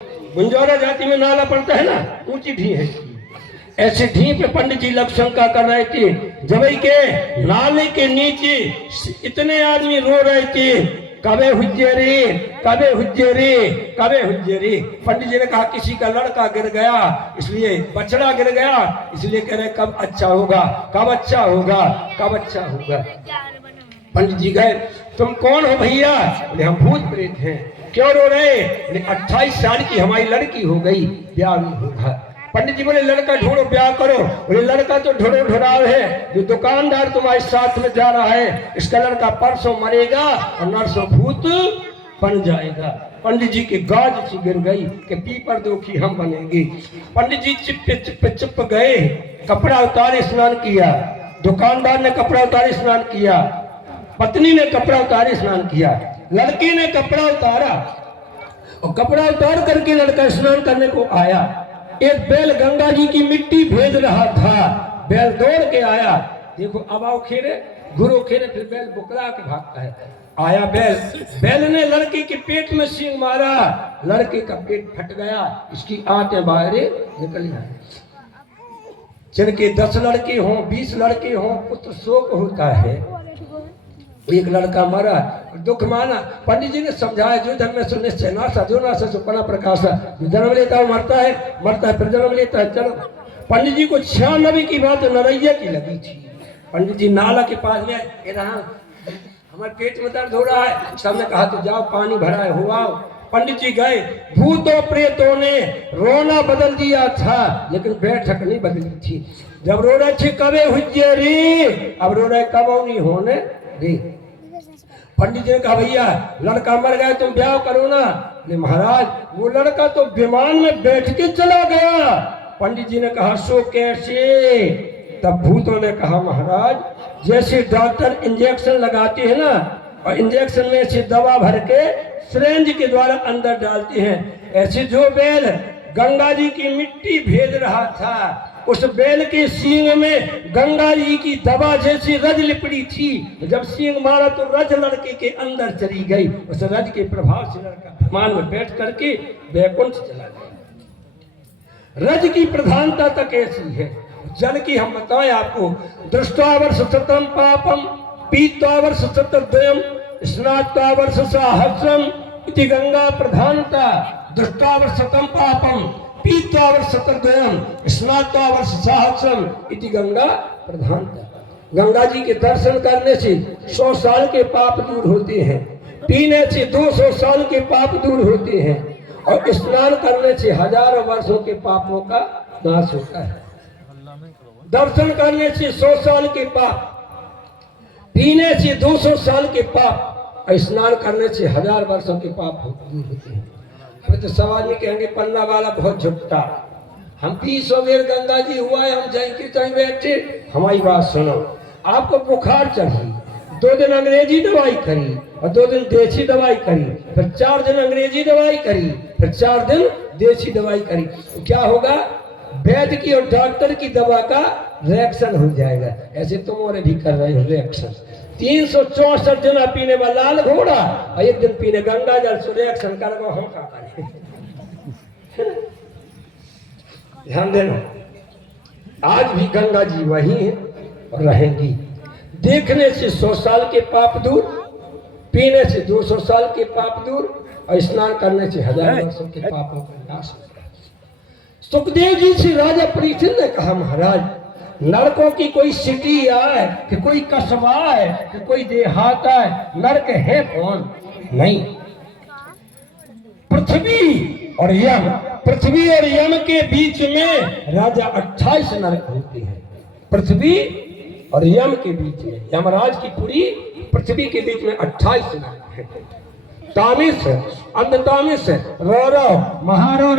गुंजारा जाति में नाला पड़ता है ना, ऊंची ढी है। ऐसे ढी पे पंडित जी लग शंका कर रहे थे। जबई के नाले के नीचे इतने आदमी रो रहे थे, कबे हुज्जे रे, कबे हुज्जे रे, कबे हुज्जे रे। पंडित जी ने कहा किसी का लड़का गिर गया, इसलिए बछड़ा गिर गया, इसलिए कह रहे कब अच्छा होगा, कब अच्छा होगा, कब अच्छा होगा। पंडित जी गए, तुम कौन हो भैया? बोले हम भूत प्रेत हैं। क्यों रो रहे? बोले 28 साल की हमारी लड़की हो गई, ब्याह नहीं होगा। पंडित जी बोले लड़का ढूंढो, ब्याह करो। बोले लड़का तो ढूंढो ढूंढाव है, जो दुकानदार तुम्हारे साथ में जा रहा है, इसका लड़का परसों मरेगा और नरसों भूत बन जाएगा। पंडित जी की गाज सी गिर गई कि पीपर दो की हम बनेंगे। पंडित जी चिप गए, कपड़ा उतारे स्नान किया, दुकानदार ने कपड़ा उतारे स्नान किया, पत्नी ने कपड़ा उतारे स्नान किया, लड़की ने कपड़ा उतारा और कपड़ा उतार करके लड़का स्नान करने को आया। एक बैल गंगा जी की मिट्टी भेज रहा था, बैल दौड़ के आया। देखो अब आओ खेरे, गुरु खेरे, फिर बैल बुकरा के भागता है। आया बैल, बैल ने लड़के के पेट में सींग मारा, लड़के का पेट फट गया, इसकी आंतें बाहर निकल आई। जिनके 10 लड़के हों, 20 लड़के हों, पुत्र शोक होता है। एक लड़का मरा, दुख माना। पंडित जी ने समझाया जो जन्म में सुनने से नासा, जो नासा सो परा प्रकाशा। जन्म लेता है मरता है, मरता है फिर जन्म लेता है। चलो पंडित जी को 96 की बात नरैया की लगी थी। पंडित जी नाला के पास में हमारे पेट में दर्द हो रहा है, सबने कहा तो जाओ पानी भरा है, हो आओ। पंडित जी गए, भूतों प्रेतों ने रोना बदल दिया था लेकिन बैठक नहीं बदली थी। जब रो रहे थे कबे हुज्जे रे, अब रो रहे कब नहीं होने रे। पंडित जी ने कहा भैया लड़का मर गया, तुम ब्याह करो ना। महाराज वो लड़का तो विमान में बैठ के चला गया। पंडित जी ने कहा सो कैसे? तब भूतों ने कहा महाराज जैसे डॉक्टर इंजेक्शन लगाते हैं ना, और इंजेक्शन में से दवा भर के सिरिंज के द्वारा अंदर डालते हैं, ऐसे जो बैल गंगा जी की मिट्टी भेज रहा था, उस बैल के सींग में गंगा जी की दवा जैसी रज लिपटी थी। जब सींग मारा तो रज लड़के के अंदर चली गई। उस रज के प्रभाव से लड़का विमान में बैठ करके वैकुंठ चला गया। रज की प्रधानता तक ऐसी है। जल की हम बताएं आपको, दृष्टावर्ष शतम पापम, पीतावर्ष शतद्वयम, स्नातावर्ष सहस्रम इति गंगा प्रधानता। दृष्टावर्ष शतम पापम, पीतावर्ष शतद्वयम, स्नातावर्ष सहस्रम इति गंगा प्रधानता। गंगा जी के दर्शन करने से 100 साल के पाप दूर होते हैं, पीने से 200 साल के पाप दूर होते हैं, और स्नान करने से हजारों वर्षों के पापों का नाश होता है। दर्शन करने से 100 साल के पाप, पीने से 200 साल के पाप, और स्नान करने से 1000 वर्षों के पाप दूर होते हैं। तो समाज में कहेंगे पन्ना वाला बहुत झुकता, हम 20 बेर गंगा जी हुआ है, हम जाएं कि कहीं बैठे। हमारी बात सुनो, आपको बुखार चढ़ी, 2 दिन अंग्रेजी दवाई करी और 2 दिन देसी दवाई करी, फिर 4 दिन अंग्रेजी दवाई करी, फिर 4 दिन देसी दवाई करी, तो क्या होगा? वैद्य की और डॉक्टर की दवा का रिएक्शन हो जाएगा। ऐसे तुम और भी कर रहे हो रिएक्शन। 364 दिन पीने वाला लाल घोड़ा और 1 दिन पीने गंगा जल से रिएक्शन कर गो, हम क्या करें? ध्यान देना, आज भी गंगा जी वही है और रहेंगी। देखने से 100 साल के पाप दूर, पीने से 200 साल के पाप दूर, और स्नान करने से 1000 वर्षों के पापों का नाश होता है। सुखदेव जी से राजा परीक्षित ने कहा महाराज नरकों की कोई सिटी आए कि कोई कस्बा है कि कोई देहात है, नरक है कौन? नहीं, पृथ्वी और यम, पृथ्वी और यम के बीच में राजा 28 नरक होते हैं। पृथ्वी और यम के बीच में, यमराज की पूरी पृथ्वी के बीच में 28 नरक है। तामिस, अंधतामिस, रौरव, महारौरव,